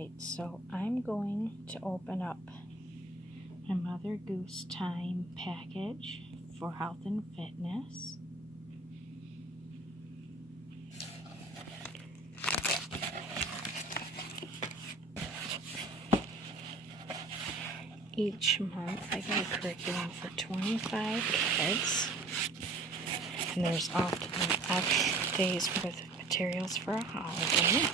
Alright, so I'm going to open up my Mother Goose Time package for health and fitness. Each month I get a curriculum for 25 kids, and there's often extra days worth of materials for a holiday,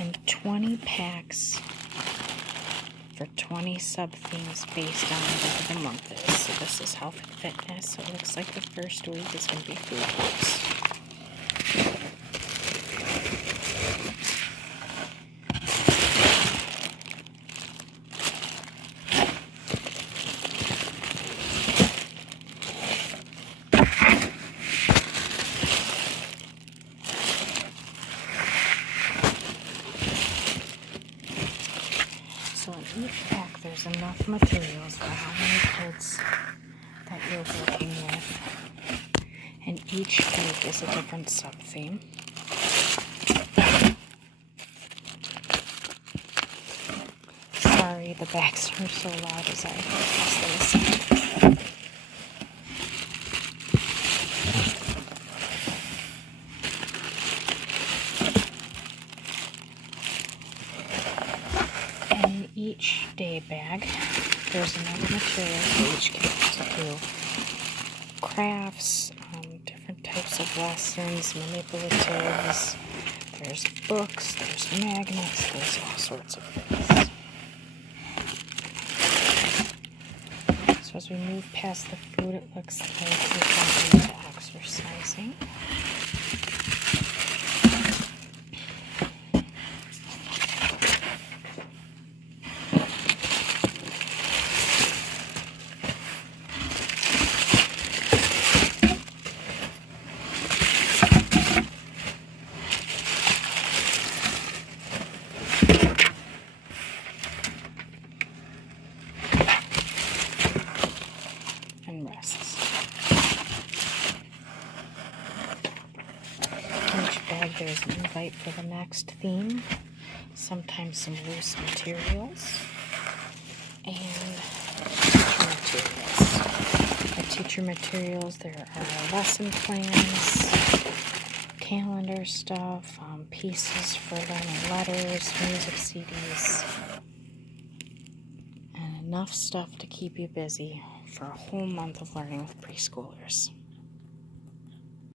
and 20 packs for 20 sub-themes based on whatever the month is. So this is health and fitness, so it looks like the first week is going to be food groups. So in each pack there's enough materials for how many kids that you're working with. And each week is a different sub-theme. Sorry, the bags are so loud as I listen. In each day bag, there's enough material for each kid to do crafts, different types of lessons, manipulatives. There's books, there's magnets, there's all sorts of things. So as we move past the food, it looks like we're going into exercising. And rests. In each bag there's an invite for the next theme, sometimes some loose materials, and teacher materials. The teacher materials, there are lesson plans, calendar stuff, pieces for learning letters, music CDs, and enough stuff to keep you busy for a whole month of learning with preschoolers.